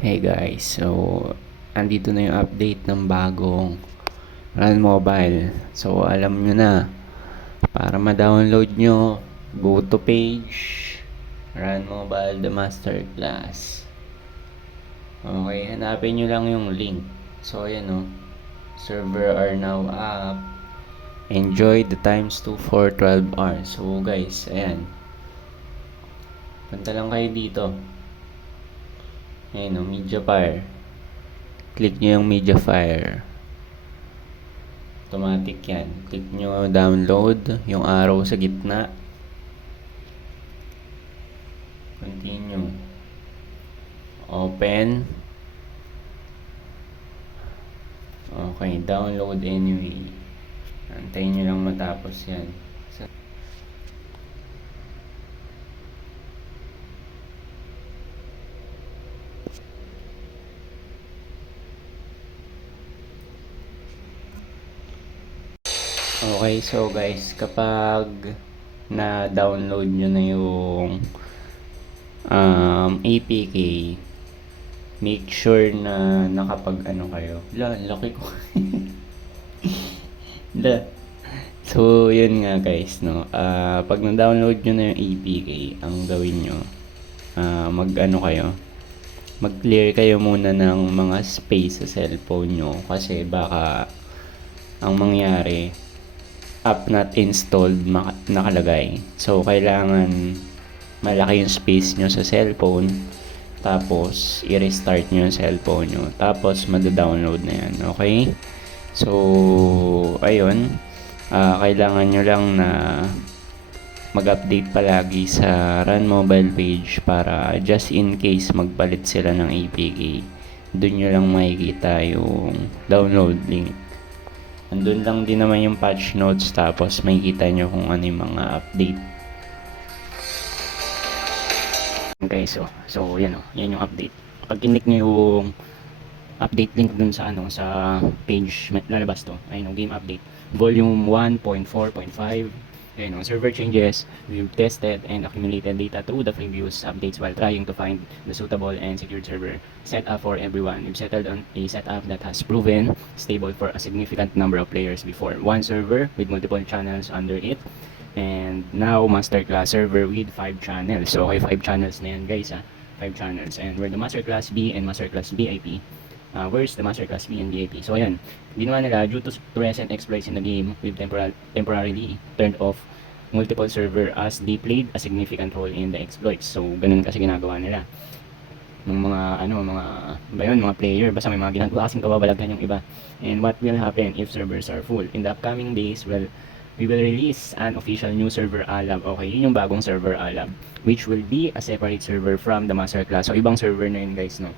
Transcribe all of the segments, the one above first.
Hey guys, so andito na yung update ng bagong Run Mobile. So alam nyo na, para ma-download nyo, go to page, Run Mobile the Masterclass. Okay, hanapin nyo lang yung link. So ayan o, server are now up. Enjoy the times 2 for 12 hours. So guys, ayan. Punta lang kayo dito. Ayan o, Mediafire. Click nyo yung Mediafire. Automatic yan. Click nyo download, yung arrow sa gitna. Continue. Open. Okay, download anyway. Antayin nyo lang matapos yan. Okay, so guys, kapag na-download nyo na yung APK, make sure na nakapag-ano kayo. Laki ko. So, yun nga guys, no. Pag na-download nyo na yung APK, ang gawin nyo, mag-ano kayo, mag-clear kayo muna ng mga space sa cellphone nyo kasi baka ang mangyari app not installed nakalagay. So, kailangan malaki yung space nyo sa cellphone. Tapos, i-restart nyo yung cellphone nyo. Tapos, mada-download na yan. Okay? So, ayun. Kailangan nyo lang na mag-update palagi sa Run Mobile page para just in case magpalit sila ng APK. Doon nyo lang makikita yung download link. Andun lang din naman yung patch notes, tapos makikita nyo kung ano yung mga update. Okay, so yan o, yan yung update. Pag kinik nyo yung update link dun sa sa page, lalabas to. Ayun o, game update. Volume 1.4.5. Ayun o, server changes. We've tested and accumulated data through the previous updates while trying to find the suitable and secured server setup for everyone. We've settled on a setup that has proven stable for a significant number of players before. One server with multiple channels under it. And now, Masterclass server with 5 channels. So, okay, 5 channels na yan guys, 5 channels. And we're the Masterclass B and Masterclass VIP. Where's the Masterclass B and VIP? So, ayan. Ginawa nila, due to recent exploits in the game, we've temporarily turned off multiple server as they played a significant role in the exploits. So, ganun kasi ginagawa nila. Ng mga player, basta may mga ginagawa kasing kababalaghan yung iba. And what will happen if servers are full? In the upcoming days, well, we will release an official new server Alab. Okay, yun yung bagong server Alab, which will be a separate server from the Masterclass. So, ibang server na yun guys, no?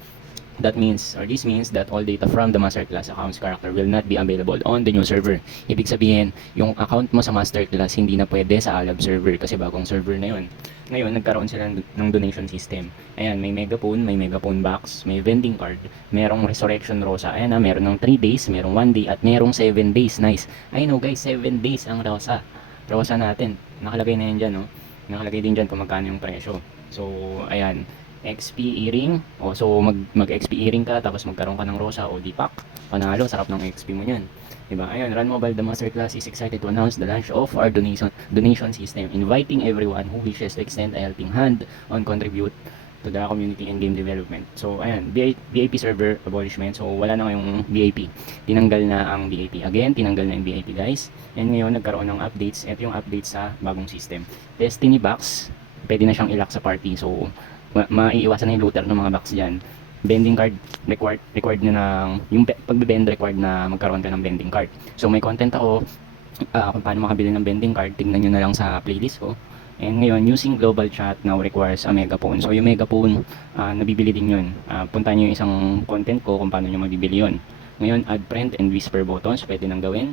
That means, or this means that all data from the Masterclass account's character will not be available on the new server. Ibig sabihin, yung account mo sa Masterclass hindi na pwede sa Alab server kasi bagong server na yun. Ngayon, nagkaroon sila ng donation system. Ayan, may megaphone box, may vending card, merong resurrection rosa. Ayan na, meron ng 3 days, merong 1 day, at merong 7 days. Nice. I know guys, 7 days ang rosa. Rosa natin. Nakalagay na yan dyan, no? Nakalagay din dyan kung magkano yung presyo. So, ayan. XP earring. So mag-XP earring ka tapos magkaroon ka ng rosa o dipak. Panalo, sarap ng XP mo niyan. Diba? Ayun, Run Mobile the Masterclass is excited to announce the launch of our donation system, inviting everyone who wishes to extend a helping hand on contribute to the community and game development. So, ayan, VIP server abolishment. So, wala na ngayong VIP. Tinanggal na ang VIP. Again, tinanggal na yung VIP, guys. And ngayon, nagkaroon ng updates. Ito yung updates sa bagong system. Destiny box, pwede na siyang ilock sa party. So, maiiwasan na yung looter ng mga box dyan. Vending card, required nyo ng, yung pagbe-bend required na magkaroon ka ng vending card. So may content ako kung paano makabili ng vending card, tignan nyo na lang sa playlist ko. And ngayon, using global chat now requires a megaphone. So yung megaphone, nabibili din yun. Punta nyo yung isang content ko kung paano nyo mabibili yun. Ngayon, add friend and whisper buttons, pwede nang gawin.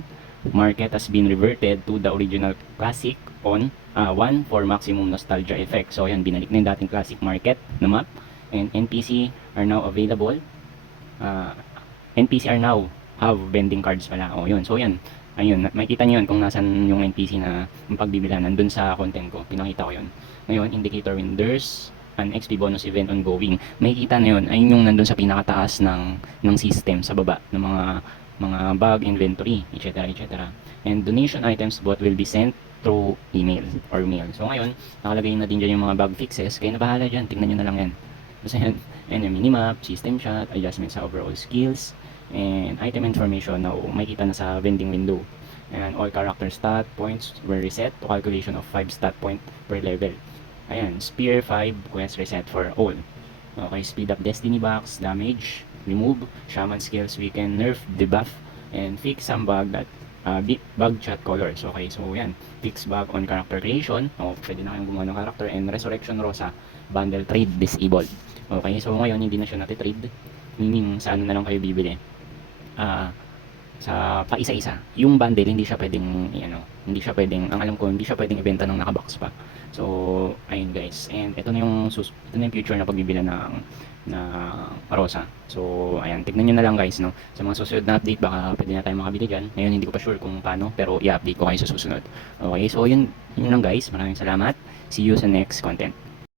Market has been reverted to the original classic on 1 for maximum nostalgia effect. So yan, binalik na yung dating classic market na map. And NPC are now available. NPC are now have vending cards pala. O yun, so yan. Ayun, makikita nyo yun kung nasan yung NPC na yung pagbibilan. Nandun sa content ko, pinakita ko yun. Ngayon, indicator when there's an XP bonus event ongoing. Makikita na yun, ayun yung nandun sa pinakataas ng system sa baba ng mga bug inventory, etc. etc. And donation items bot will be sent through email or mail. So ngayon, nakalagay na din dyan yung mga bug fixes. Kaya na bahala dyan, tingnan nyo na lang yan. Basta yan, and yung minimap, system shot, adjustment sa overall skills, and item information na makikita na sa vending window. And all character stat points were reset to calculation of 5 stat point per level. Ayan, Spear 5 quest reset for all. Okay, speed up Destiny box, damage, remove, Shaman skills weaken, nerf, debuff, and fix some bug that bug chat colors. Okay, so yan, fix bug on character creation. Pwede na kayong gumawa ng character, and Resurrection Rosa bundle trade disabled. Okay, so ngayon hindi na siya nati-trade. Meaning, sa ano na lang kayo bibili? Sa paisa-isa. Yung bundle, hindi siya pwedeng, hindi siya pwedeng, ang alam ko, hindi siya pwedeng ibenta ng nakabox pa. So, ayun guys. And ito na yung future na pagbibila na Rosa. So, ayan, tignan nyo na lang guys, no? Sa mga susunod na update, baka pwede na tayong makabili dyan. Ngayon, hindi ko pa sure kung paano, pero i-update ko kayo sa susunod. Okay, so yun lang guys. Maraming salamat. See you sa next content.